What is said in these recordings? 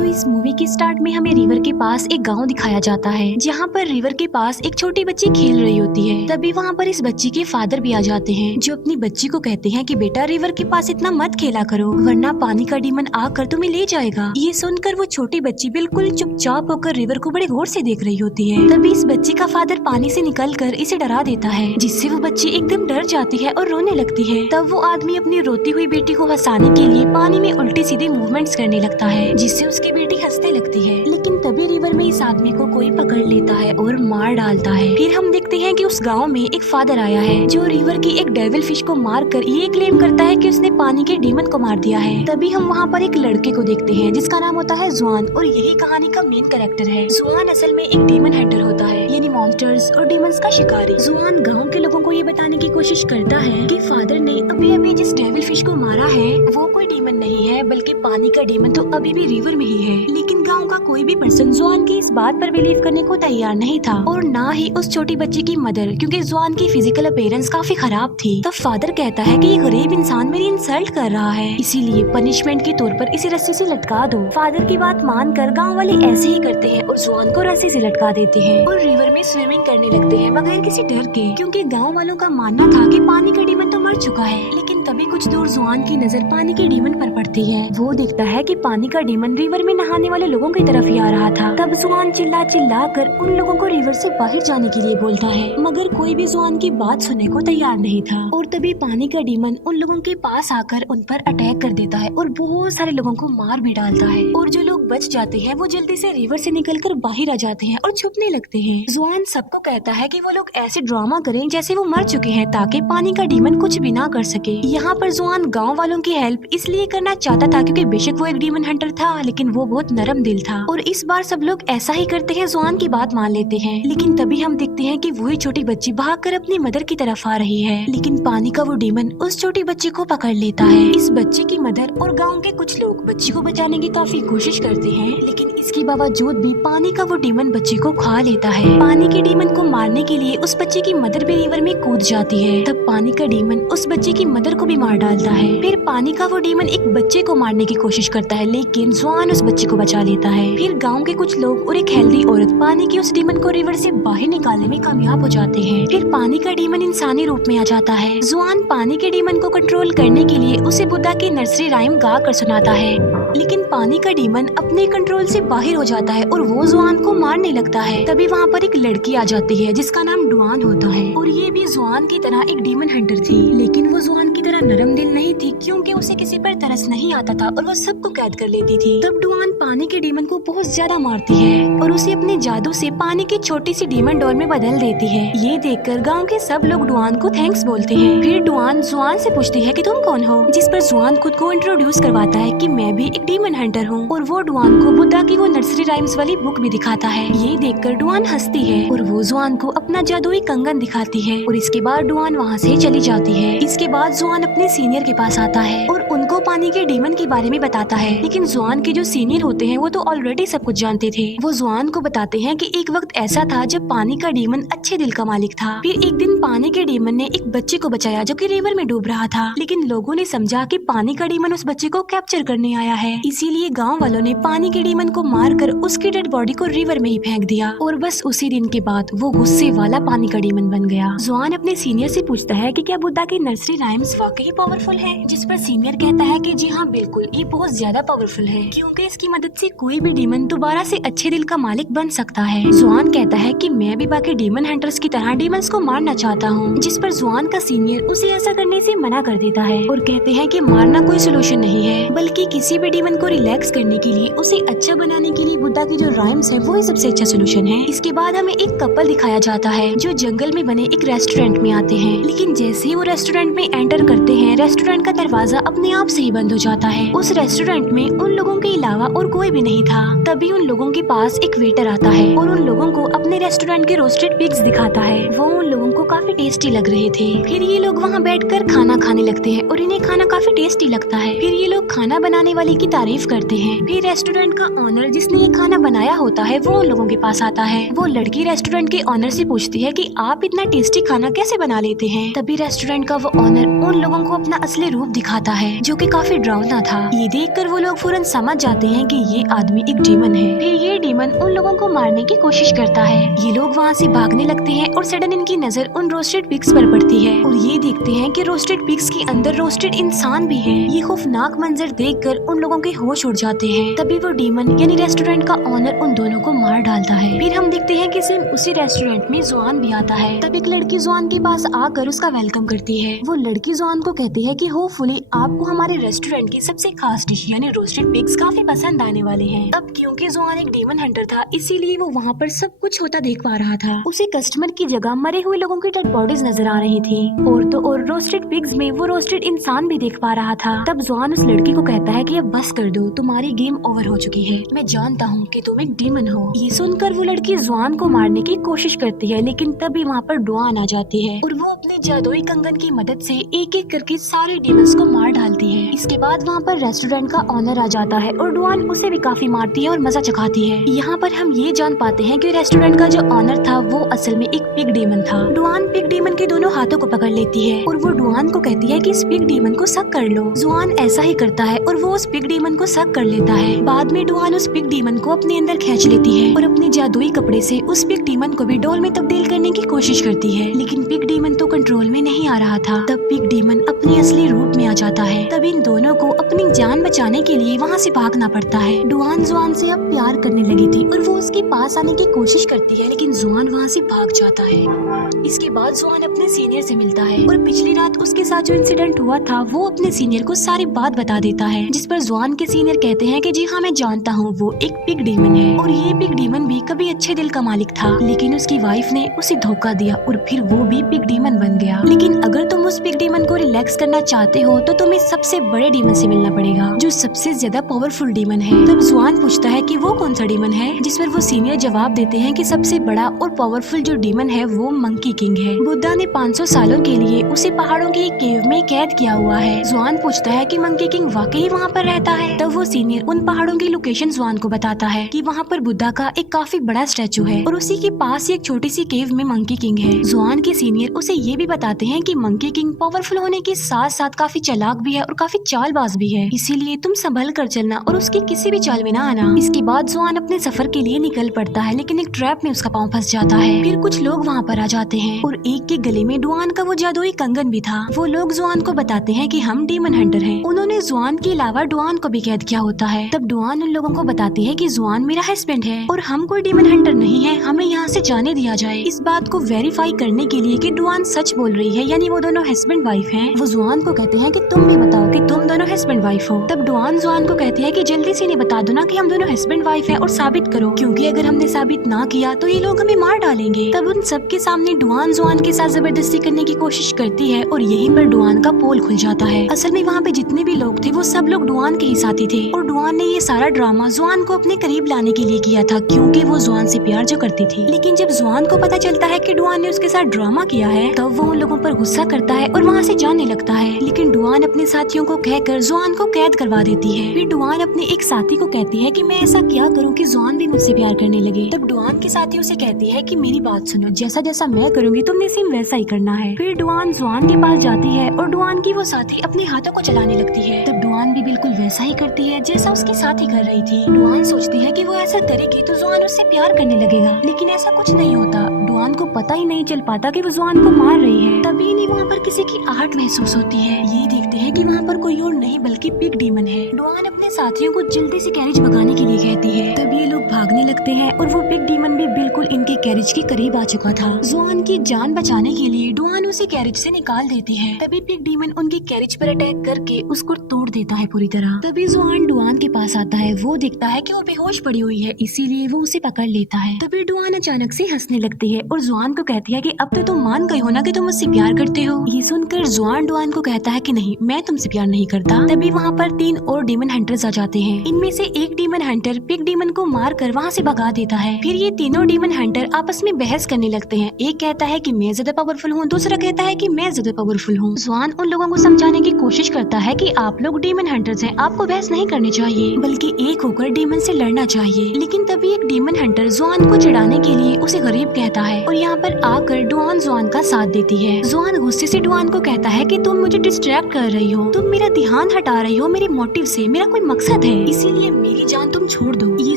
तो इस मूवी के स्टार्ट में हमें रिवर के पास एक गांव दिखाया जाता है, जहां पर रिवर के पास एक छोटी बच्ची खेल रही होती है। तभी वहां पर इस बच्ची के फादर भी आ जाते हैं, जो अपनी बच्ची को कहते हैं कि बेटा रिवर के पास इतना मत खेला करो, वरना पानी का डीमन आकर तुम्हें ले जाएगा। ये सुनकर वो छोटी बच्ची बिल्कुल चुपचाप होकर रिवर को बड़े गौर से देख रही होती है। तभी इस बच्ची का फादर पानी से निकलकर इसे डरा देता है, जिससे वो बच्ची एकदम डर जाती है और रोने लगती है। तब वो आदमी अपनी रोती हुई बेटी को हंसाने के लिए पानी में उल्टी सीधी मूवमेंट्स करने लगता है, जिससे उसकी बेटी हंसने लगती है। लेकिन तभी रिवर में इस आदमी को कोई पकड़ लेता है और मार डालता है। फिर हम देखते हैं कि उस गांव में एक फादर आया है, जो रिवर की एक डेविल फिश को मारकर ये क्लेम करता है कि उसने पानी के डीमन को मार दिया है। तभी हम वहाँ पर एक लड़के को देखते हैं, जिसका नाम होता है जुआन, और यही कहानी का मेन कैरेक्टर है। जुआन असल में एक डीमन हंटर होता है, यानी मॉन्स्टर्स और डीमंस का शिकारी। जुआन गाँव के लोगों को ये बताने की कोशिश करता है कि फादर ने अभी अभी जिस डेविल फिश को मारा है वो कोई डीमन नहीं है, बल्कि पानी का डीमन तो अभी भी रिवर में ही है। लेकिन गांव का कोई भी पर्सन जुआन की इस बात पर बिलीव करने को तैयार नहीं था, और ना ही उस छोटी बच्ची की मदर, क्योंकि जुआन की फिजिकल अपीयरेंस काफी खराब थी। तब फादर कहता है कि ये गरीब इंसान मेरी इंसल्ट कर रहा है, इसीलिए पनिशमेंट के तौर पर इसे रस्सी से लटका दो। फादर की बात मानकर गाँव वाले ऐसे ही करते हैं और जुआन को रस्सी से लटका देते हैं और रिवर में स्विमिंग करने लगते हैं बगैर किसी डर के, क्योंकि गाँव वालों का मानना था कि पानी का डीमन तो मर चुका है। लेकिन तभी कुछ दूर जुआन की नजर पानी के डीमन पर पड़ती है। वो देखता है कि पानी का डीमन रिवर में नहाने वाले लोगों की तरफ ही आ रहा था। तब जुआन चिल्ला चिल्ला कर उन लोगों को रिवर से बाहर जाने के लिए बोलता है, मगर कोई भी जुआन की बात सुनने को तैयार नहीं था। और तभी पानी का डीमन उन लोगों के पास आकर उन पर अटैक कर देता है और बहुत सारे लोगों को मार भी डालता है। और जो लोग बच जाते हैं वो जल्दी से रिवर से निकलकर बाहर आ जाते हैं और छुपने लगते हैं। जुआन सबको कहता है कि वो लोग ऐसे ड्रामा करें जैसे वो मर चुके हैं, ताकि पानी का डीमन कुछ भी ना कर सके। यहाँ पर जुआन गाँव वालों की हेल्प इसलिए करना चाहता था क्योंकि बेशक वो एक डीमन हंटर था, लेकिन वो बहुत नरम दिल था, और इस बार सब लोग ऐसा ही करते हैं, जुआन की बात मान लेते हैं। लेकिन तभी हम देखते हैं कि वही छोटी बच्ची भागकर अपनी मदर की तरफ आ रही है, लेकिन पानी का वो डीमन उस छोटी बच्ची को पकड़ लेता है। इस बच्ची की मदर और गाँव के कुछ लोग बच्ची को बचाने की काफी कोशिश करते हैं, लेकिन इसके बावजूद भी पानी का वो डीमन बच्ची को खा लेता है। पानी के डीमन को मारने के लिए उस बच्ची की मदर भी रिवर में कूद जाती है। तब पानी का डीमन उस बच्ची की मदर को भी मार डालता है। फिर पानी का वो डीमन एक बच्चे को मारने की कोशिश करता है, लेकिन जुआन उस बच्चे को बचा लेता है। फिर गांव के कुछ लोग और एक हेल्दी औरत पानी के उस डीमन को रिवर से बाहर निकालने में कामयाब हो जाते हैं। फिर पानी का डीमन इंसानी रूप में आ जाता है। जुआन पानी के डीमन को कंट्रोल करने के लिए उसे बुद्धा की नर्सरी राइम गा कर सुनाता है, लेकिन पानी का डीमन अपने कंट्रोल से बाहर हो जाता है और वो जुआन को मारने लगता है। तभी वहाँ पर एक लड़की आ जाती है जिसका नाम डुआन होता है, और ये भी जुआन की तरह एक डीमन हंटर थी, लेकिन वो जुआन की तरह नरम दिल नहीं थी, क्योंकि उसे किसी पर तरस नहीं आता था और वो सबको कैद कर लेती थी। तब डुआन पानी के डीमन को बहुत ज्यादा मारती है और उसे अपने जादू से पानी की छोटी सी डीमन डॉल में बदल देती है। ये देखकर गांव के सब लोग डुआन को थैंक्स बोलते हैं। फिर डुआन जुआन से पूछती है कि तुम कौन हो, जिस पर जुआन खुद को इंट्रोड्यूस करवाता है कि मैं भी एक डीमन हंटर हूँ, और वो डुआन को बुद्धा की वो नर्सरी राइम्स वाली बुक भी दिखाता है। ये देखकर डुआन हंसती है और वो जुआन को अपना जादुई कंगन दिखाती है, और इसके बाद डुआन वहाँ से चली जाती है। इसके बाद जुआन अपने सीनियर के पास आता है और उनको पानी के डीमन के बारे में बताता है, लेकिन जुआन के जो सीनियर होते हैं वो तो ऑलरेडी सब कुछ जानते थे। वो जुआन को बताते हैं कि एक वक्त ऐसा था जब पानी का डीमन अच्छे दिल का मालिक था। फिर एक दिन पानी के डीमन ने एक बच्चे को बचाया जो कि रिवर में डूब रहा था, लेकिन लोगों ने समझा कि पानी का डीमन उस बच्चे को कैप्चर करने आया है, इसीलिए गाँव वालों ने पानी के डीमन को मारकर उसकी डेड बॉडी को रिवर में ही फेंक दिया, और बस उसी दिन के बाद वो गुस्से वाला पानी का डीमन बन गया। जुआन अपने सीनियर से पूछता है कि क्या बुद्धा की नर्सरी राइम्स वाकई पावरफुल है, जिस पर सीनियर कहता है कि जी हाँ बिल्कुल, ये बहुत ज्यादा पावरफुल है, क्योंकि इसकी मदद से कोई भी डीमन दोबारा से अच्छे दिल का मालिक बन सकता है। जुआन कहता है कि मैं भी बाकी डीमन हंटर्स की तरह डीमंस को मारना चाहता हूँ, जिस पर जुआन का सीनियर उसे ऐसा करने से मना कर देता है और कहते हैं कि मारना कोई सोल्यूशन नहीं है, बल्कि किसी भी डीमन को रिलैक्स करने के लिए, उसे अच्छा बनाने के लिए बुद्धा की जो राइम्स है वो ही सबसे अच्छा सोल्यूशन है। इसके बाद हमें एक कपल दिखाया जाता है जो जंगल में बने एक रेस्टोरेंट में आते हैं, लेकिन जैसे ही वो रेस्टोरेंट में एंटर करते हैं, रेस्टोरेंट का दरवाजा अपने आप से ही बंद हो जाता है। उस रेस्टोरेंट में उन लोगों के अलावा और कोई भी नहीं था। तभी उन लोगों के पास एक वेटर आता है और उन लोगों को अपने रेस्टोरेंट के रोस्टेड पिग्स दिखाता है। वो उन लोगों को काफी टेस्टी लग रहे थे। फिर ये लोग वहाँ बैठकर खाना खाने लगते हैं और इन्हें खाना काफी टेस्टी लगता है। फिर ये लोग खाना बनाने वाले की तारीफ करते हैं। फिर रेस्टोरेंट का ऑनर जिसने ये खाना बनाया होता है वो उन लोगों के पास आता है। वो लड़की रेस्टोरेंट के ऑनर से पूछती है कि आप इतना टेस्टी खाना कैसे बना लेते हैं। तभी रेस्टोरेंट का वो ऑनर उन लोगों लोगों को अपना असली रूप दिखाता है, जो कि काफी डरावना था। ये देखकर वो लोग फौरन समझ जाते हैं कि ये आदमी एक डीमन है। फिर ये डीमन उन लोगों को मारने की कोशिश करता है। ये लोग वहाँ से भागने लगते हैं और सडन इनकी नजर उन रोस्टेड पिग्स पर पड़ती है और ये देखते हैं कि रोस्टेड पिग्स के अंदर रोस्टेड इंसान भी है। ये खौफनाक मंजर देखकर उन लोगों के होश उड़ जाते हैं। तभी वो डीमन यानी रेस्टोरेंट का ऑनर उन दोनों को मार डालता है। फिर हम देखते हैं कि सिर्फ उसी रेस्टोरेंट में जुआन भी आता है। तब एक लड़की जुआन के पास आकर उसका वेलकम करती है। वो लड़की जुआन को कहती है कि होपफुली आपको हमारे रेस्टोरेंट की सबसे खास डिश यानी रोस्टेड पिग्स काफी पसंद आने वाले हैं। तब क्योंकि जुआन एक डीमन हंटर था, इसीलिए वो वहाँ पर सब कुछ होता देख पा रहा था। उसे कस्टमर की जगह मरे हुए लोगों की डेड बॉडीज नजर आ रही थी और तो और रोस्टेड पिग्स में वो रोस्टेड इंसान भी देख पा रहा था। तब जुआन उस लड़की को कहता है कि अब बस कर दो, तुम्हारी गेम ओवर हो चुकी है। मैं जानता हूँ कि तुम एक डीमन हो। ये सुनकर वो लड़की जुआन को मारने की कोशिश करती है, लेकिन तभी वहाँ पर डुआन आ जाती है और वो अपने जादुई कंगन की मदद से एक एक करके सारे डीमंस को मार डालती है। इसके बाद वहाँ पर रेस्टोरेंट का ऑनर आ जाता है और डुआन उसे भी काफी मारती है और मजा चखाती है। यहाँ पर हम ये जान पाते हैं कि रेस्टोरेंट का जो ऑनर था वो असल में एक पिग डीमन था। डुआन पिग डीमन के दोनों हाथों को पकड़ लेती है और वो डुआन को कहती है कि इस पिग डीमन को सक कर लो। जुआन ऐसा ही करता है और वो उस पिग डीमन को सक कर लेता है। बाद में डुआन उस पिग डीमन को अपने अंदर खींच लेती है और अपने जादुई कपड़े से उस पिग डीमन को भी डॉल में तब्दील करने की कोशिश करती है, लेकिन पिग डीमन तो कंट्रोल में नहीं आ रहा था। तब पिग डीमन अपने असली रूप में आ जाता है। तब इन दोनों को अपनी जान बचाने के लिए वहाँ से भागना पड़ता है। डुआन जुआन से अब प्यार करने लगी थी और वो उसके पास आने की कोशिश करती है, लेकिन जुआन वहाँ से भाग जाता है। इसके बाद जुआन अपने सीनियर से मिलता है और पिछली रात उसके साथ जो इंसिडेंट हुआ था वो अपने सीनियर को सारी बात बता देता है, जिस पर जुआन के सीनियर कहते हैं कि जी हाँ मैं जानता हूँ, वो एक पिग डीमन है और ये पिग डीमन भी कभी अच्छे दिल का मालिक था, लेकिन उसकी वाइफ ने उसे धोखा दिया और फिर वो भी पिग डीमन बन गया। लेकिन अगर तुम उस पिग डीमन को रिलैक्स करना चाहते हो तो तुम्हें सबसे बड़े डीमन से मिलना पड़ेगा, जो सबसे ज्यादा पावरफुल डीमन है। तब जुआन पूछता है कि वो कौन सा डीमन है, जिस पर वो सीनियर जवाब देते हैं कि सबसे बड़ा और पावरफुल जो डीमन है वो मंकी किंग है। बुद्धा ने 500 सालों के लिए उसे पहाड़ों की एक केव में कैद किया हुआ है। जुआन पूछता है कि मंकी किंग वाकई वहाँ पर रहता है। तब वो सीनियर उन पहाड़ों की लोकेशन जुआन को बताता है कि वहाँ पर बुद्धा का एक काफी बड़ा स्टैचू है और उसी के पास एक छोटी सी केव में मंकी किंग है। जुआन के सीनियर उसे ये भी बताते हैं कि मंकी किंग पावरफुल होने के साथ साथ काफी चालाक भी है और काफी चालबाज भी है, इसीलिए तुम संभल कर चलना और उसकी किसी भी चाल में ना आना। इसके बाद जुआन अपने सफर के लिए निकल पड़ता है, लेकिन एक ट्रैप में उसका पाँव फंस जाता है। फिर कुछ लोग वहाँ पर आ जाते हैं और एक के गले में डुआन का वो जादुई कंगन भी था। वो लोग जुआन को बताते हैं कि हम डीमन हंटर हैं। उन्होंने जुआन के अलावा डुआन को भी कैद किया होता है। तब डुआन उन लोगों को बताती है कि जुआन मेरा हस्बैंड है और हम कोई डीमन हंटर नहीं है, हमें यहाँ से जाने दिया जाए। इस बात को वेरीफाई करने के लिए कि डुआन सच बोल रही है, यानी वो दोनों हस्बैंड वाइफ हैं, वो जुआन को कहते हैं कि तुम भी बताओ कि तुम दोनों हस्बैंड वाइफ हो। तब डुआन जुआन को कहती है कि जल्दी से इन्हें बता दो ना कि हम दोनों हस्बैंड वाइफ हैं और साबित करो, क्योंकि अगर हमने साबित ना किया तो ये लोग हमें मार डालेंगे। तब उन सबके सामने डुआन जुआन के साथ जबरदस्ती करने की कोशिश करती है और यहीं पर डुआन का पोल खुल जाता है। असल में वहाँ पे जितने भी लोग थे वो सब लोग डुआन के ही साथी थे और डुआन ने ये सारा ड्रामा जुआन को अपने करीब लाने के लिए किया था, क्योंकि वो जुआन से प्यार जो करती थी। लेकिन जब जुआन को पता चलता है कि डुआन ने उसके साथ ड्रामा किया है, तब वो उन लोगों पर गुस्सा करता है और वहाँ से जाने लगता है। लेकिन डुआन अपने साथियों को कहकर जुआन को कैद करवा देती है। फिर डुआन अपने एक साथी को कहती है कि मैं ऐसा क्या करूँ कि जुआन भी मुझसे प्यार करने लगे। तब डुआन के साथी उसे कहती है कि मेरी बात सुनो, जैसा जैसा मैं करूँगी तुमने सेम वैसा ही करना है। फिर डुआन जुआन के पास जाती है और डुआन की वो साथी अपने हाथों को चलाने लगती है। तब डुआन भी बिल्कुल वैसा ही करती है जैसा उसकी साथी कर रही थी। डुआन सोचती है कि वो ऐसा करेगी तो जुआन उससे प्यार करने लगेगा, लेकिन ऐसा कुछ नहीं होता। डुआन को पता ही नहीं चल पाता कि वो जुआन को मार रही है। तभी इन्हें वहाँ पर किसी की आहट महसूस होती है। ये देखते हैं कि वहाँ पर कोई और नहीं बल्कि पिग डीमन है। डुआन अपने साथियों को जल्दी से कैरेज भगाने के लिए कहती है। तब ये लोग भागने लगते हैं और वो पिग डीमन भी बिल्कुल इनके कैरेज के करीब आ चुका था। जुआन की जान बचाने के लिए डुआन उसे कैरेज से निकाल देती है। तभी पिग डीमन उनके कैरेज पर अटैक करके उसको तोड़ देता है पूरी तरह। तभी जुआन डुआन के पास आता है। वो देखता है कि वो बेहोश पड़ी हुई है, इसीलिए वो उसे पकड़ लेता है। तभी डुआन अचानक से हंसने लगती है और जुआन को कहती है कि अब तो तुम मान गई हो ना कि तुम मुझसे प्यार करते हो। ये सुनकर जुआन डुआन को कहता है कि नहीं, मैं तुमसे प्यार नहीं करता। तभी वहाँ पर 3 और डीमन हंटर्स आ जाते हैं। इनमें से एक डीमन हंटर पिग डीमन को मार कर वहाँ से भगा देता है। फिर ये तीनों डीमन हंटर आपस में बहस करने लगते हैं। एक कहता है कि मैं ज्यादा पावरफुल हूँ, दूसरा कहता है कि मैं ज्यादा पावरफुल हूँ। जुआन उन लोगों को समझाने की कोशिश करता है कि आप लोग डीमन हंटर्स हैं, आपको बहस नहीं करनी चाहिए बल्कि एक होकर डीमन से लड़ना चाहिए। लेकिन तभी एक डीमन हंटर जुआन को चिढ़ाने के लिए उसे गरीब कहता है और यहाँ पर आकर डुआन जुआन का साथ देती है। जुआन गुस्से से डुआन को कहता है कि तुम मुझे डिस्ट्रैक्ट कर रही हो, तुम मेरा ध्यान हटा रही हो मेरे मोटिव से, मेरा कोई मकसद है, इसीलिए मेरी जान तुम छोड़ दो। ये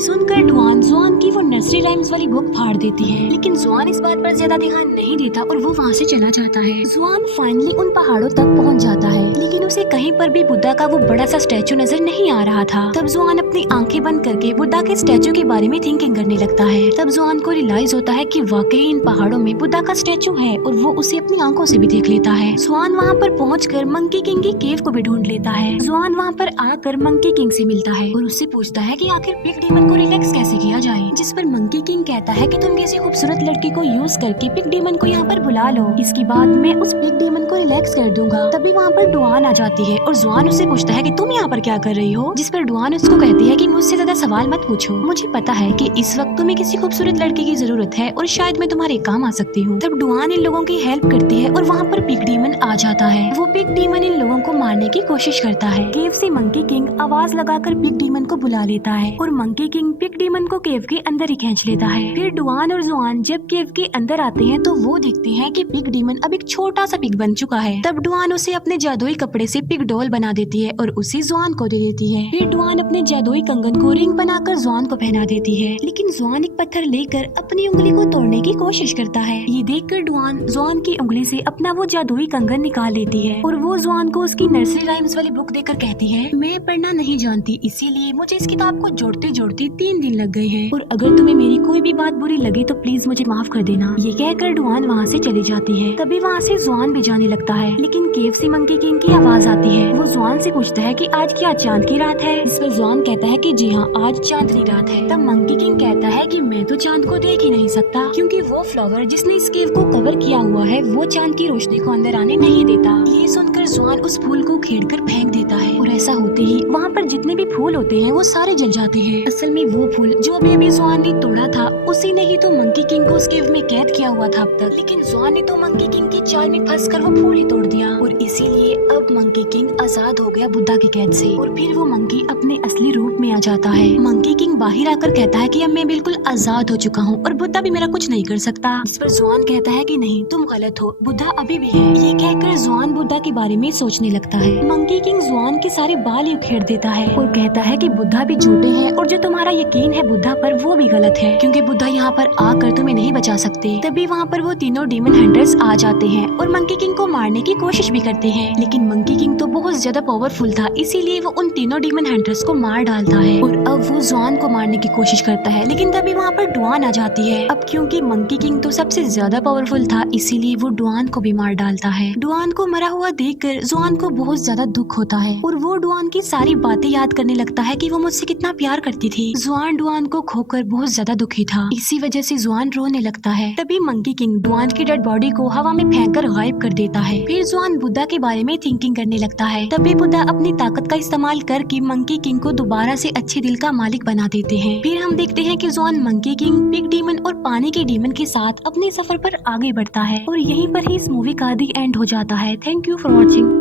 सुनकर डुआन जुआन की वो नर्सरी राइम्स वाली बुक फाड़ देती है, लेकिन जुआन इस बात पर ज्यादा ध्यान नहीं देता और वो वहाँ से चला जाता है। जुआन फाइनली उन पहाड़ों तक पहुँच जाता है, लेकिन उसे कहीं पर भी बुद्धा का वो बड़ा सा स्टैचू नजर नहीं आ रहा था। तब जुआन अपनी आंखें बंद करके बुद्धा के स्टैचू के बारे में थिंकिंग करने लगता है। तब जुआन को रियलाइज होता है कि वाकई इन पहाड़ों में बुद्धा का स्टैचू है और वो उसे अपनी आंखों से भी देख लेता है। जुआन वहाँ पर पहुंचकर मंकी किंग की केव को भी ढूंढ लेता है। जुआन वहाँ पर आकर मंकी किंग से मिलता है और उससे पूछता है कि आखिर पिग डीमन को रिलैक्स कैसे किया जाए, जिस पर मंकी किंग कहता है कि तुम किसी खूबसूरत लड़की को यूज करके पिग डीमन को यहाँ पर बुला लो, इसके बाद मैं उस पिग डीमन को रिलैक्स कर दूंगा। तभी वहाँ पर डुआन आ जाती है और जुआन उससे पूछता है कि तुम यहाँ पर क्या कर रही हो, जिस पर डुआन उसको कहती है कि मुझसे ज्यादा सवाल मत पूछो, मुझे पता है कि इस वक्त तुम्हें किसी खूबसूरत लड़की की जरूरत है और शायद मैं तुम्हारे काम आ सकती हूँ। तब डुआन इन लोगों की हेल्प करती है और वहाँ पर पिग डीमन आ जाता है। वो पिग डीमन इन लोगों को मारने की कोशिश करता है। केव से मंकी किंग आवाज लगाकर पिग डीमन को बुला लेता है और मंकी किंग पिग डीमन को केव के अंदर ही खींच लेता है। फिर डुआन और जुआन जब केव के अंदर आते हैं तो वो देखते हैं कि पिग डीमन अब एक छोटा सा पिग बन चुका है। तब डुआन उसे अपने जादुई कपड़े से पिग डॉल बना देती है और उसे जुआन को दे देती है। फिर डुआन अपने जादुई कंगन को रिंग बनाकर जुआन को पहना देती है, लेकिन जुआन एक पत्थर लेकर अपनी उंगली को तोड़ने की कोशिश करता है। ये देखकर डुआन जुआन की उंगली से अपना वो जादुई कंगन निकाल लेती है और वो जुआन को उसकी नर्सरी राइम्स वाली बुक देकर कहती है, मैं पढ़ना नहीं जानती, इसीलिए मुझे इस किताब को जोड़ते जोड़ते 3 दिन लग गए हैं और अगर तुम्हें मेरी कोई भी बात बुरी लगे तो प्लीज मुझे माफ कर देना। ये कहकर डुआन वहाँ से चली जाती है। तभी वहाँ से जुआन भी जाने लगता है, लेकिन केव से मंकी किंग की आवाज आती है। वो जुआन से पूछता है कि आज क्या चांद की रात है, जिस पर जुआन कहता है कि जी हाँ, आज चांदनी रात है। तब मंकी किंग कहता है कि मैं तो चांद को देख ही नहीं सकता, क्योंकि वो फ्लावर जिसने इस केव को कवर किया हुआ है वो चांद की रोशनी को अंदर आने नहीं देता। ये सुनकर जुआन उस फूल को खेड़कर फेंक देता है और ऐसा होते ही वहाँ पर जितने भी फूल होते हैं वो सारे जल जाते हैं। असल में वो फूल जो बेबी जुआन ने तोड़ा था उसी ने ही तो मंकी किंग को उस केव में कैद किया हुआ था अब तक, लेकिन जुआन ने तो मंकी किंग की चाल में फंसकर वो फूल ही तोड़ दिया और इसीलिए अब मंकी किंग आजाद हो गया बुद्धा की कैद से और फिर वो मंकी अपने असली रूप में आ जाता है। मंकी किंग बाहर आकर कहता है कि अब मैं बिल्कुल आजाद हो चुका हूँ और बुद्धा भी मेरा कुछ नहीं कर सकता, जिस पर जुआन कहता है कि नहीं, तुम गलत हो, बुद्धा अभी भी है। ये कहकर जुआन बुद्धा के बारे में सोचने लगता है। मंकी किंग जुआन के सारे बाल ही उखेड़ देता है और कहता है कि बुद्धा भी झूठे हैं और जो तुम्हारा यकीन है बुद्धा पर वो भी गलत है, क्योंकि बुद्धा यहाँ पर आकर तुम्हें नहीं बचा सकते। तभी वहाँ पर वो तीनों डीमन हंटर्स आ जाते हैं और मंकी किंग को मारने की कोशिश भी करते हैं, लेकिन मंकी किंग तो बहुत ज्यादा पावरफुल था, इसीलिए वो उन तीनों डीमन हंटर्स को मार डालता है और अब वो जुआन को मारने की कोशिश करता है, लेकिन तभी वहाँ पर डुआन आ जाती है। अब क्योंकि मंकी किंग तो सबसे ज्यादा पावरफुल था, इसीलिए वो डुआन को भी मार डालता है। डुआन को मरा हुआ देखकर जुआन को बहुत ज्यादा दुख होता है और वो डुआन की सारी बातें याद करने लगता है कि वो मुझसे कितना प्यार करती थी। जुआन डुआन को खोकर बहुत ज्यादा दुखी था, इसी वजह से जुआन रोने लगता है। तभी मंकी किंग डुआन की डेड बॉडी को हवा में फेंककर गायब कर देता है। फिर जुआन बुद्धा के बारे में थिंकिंग करने लगता है। तभी बुद्धा अपनी ताकत का इस्तेमाल करके मंकी किंग को दोबारा से अच्छे दिल का मालिक बना देते हैं। फिर हम देखते हैं कि जुआन मंकी किंग, पिग डीमन और पानी के डीमन के साथ अपने सफर पर आगे बढ़ता है और यहीं पर ही इस मूवी का दी एंड हो जाता है। Thank you for watching.